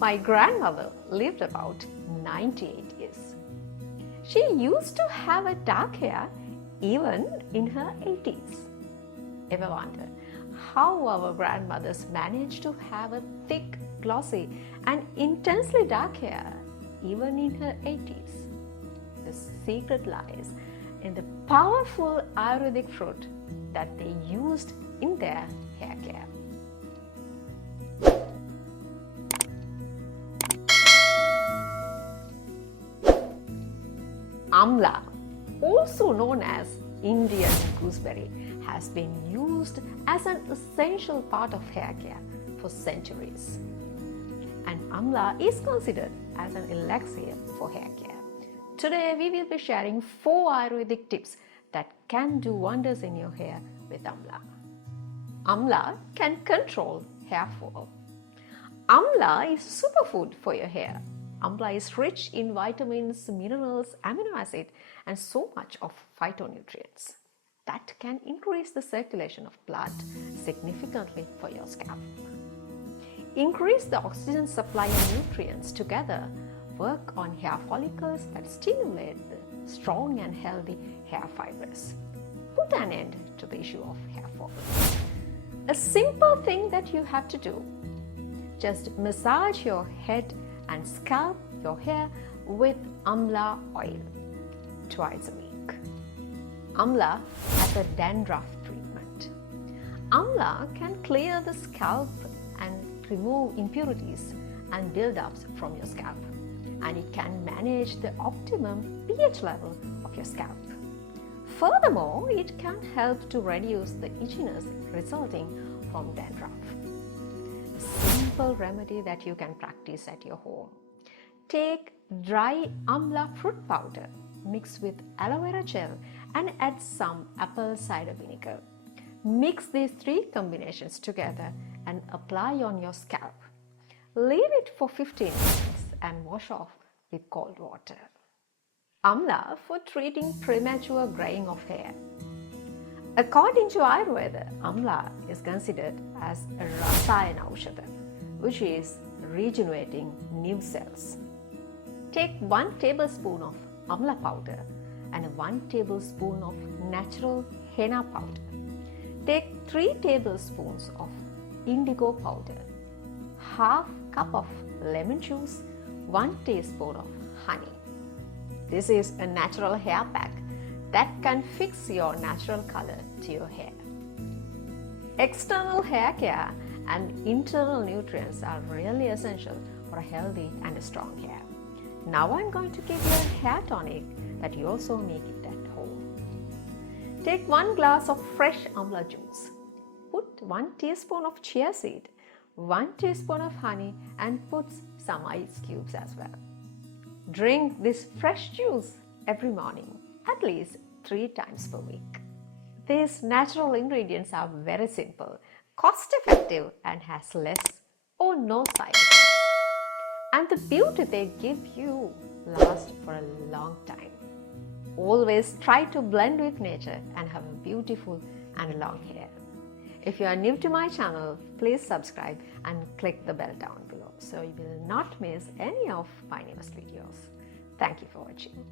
My grandmother lived about 98 years. She used to have a dark hair even in her 80s. Ever wonder how our grandmothers managed to have a thick, glossy and intensely dark hair even in her 80s? The secret lies in the powerful Ayurvedic fruit that they used in their hair care. Amla, also known as Indian Gooseberry, has been used as an essential part of hair care for centuries. And Amla is considered as an elixir for hair care. Today we will be sharing 4 Ayurvedic tips that can do wonders in your hair with Amla. Amla can control hair fall. Amla is a superfood for your hair. Amla is rich in vitamins, minerals, amino acid and so much of phytonutrients that can increase the circulation of blood significantly for your scalp. Increase the oxygen supply and nutrients together work on hair follicles that stimulate the strong and healthy hair fibers. Put an end to the issue of hair fall. A simple thing that you have to do: just massage your head and scalp your hair with Amla oil twice a week. Amla as a dandruff treatment. Amla can clear the scalp and remove impurities and buildups from your scalp, and it can manage the optimum pH level of your scalp. Furthermore, it can help to reduce the itchiness resulting from dandruff. A simple remedy that you can practice at your home. Take dry Amla fruit powder, mix with aloe vera gel and add some apple cider vinegar. Mix these 3 combinations together and apply on your scalp. Leave it for 15 minutes and wash off with cold water. Amla for treating premature graying of hair. According to Ayurveda, Amla is considered as a rasayana aushadha, which is regenerating new cells. Take 1 tablespoon of Amla powder and 1 tablespoon of natural henna powder. Take 3 tablespoons of indigo powder, half cup of lemon juice, 1 teaspoon of honey. This is a natural hair pack that can fix your natural color to your hair. External hair care and internal nutrients are really essential for a healthy and a strong hair. Now I'm going to give you a hair tonic that you also make it at home. Take 1 glass of fresh Amla juice. Put 1 teaspoon of chia seed, 1 teaspoon of honey and put some ice cubes as well. Drink this fresh juice every morning, at least 3 times per week. These natural ingredients are very simple, cost effective and has less or no side effects. And the beauty they give you lasts for a long time. Always try to blend with nature and have a beautiful and long hair. If you are new to my channel, please subscribe and click the bell down below so you will not miss any of my newest videos. Thank you for watching.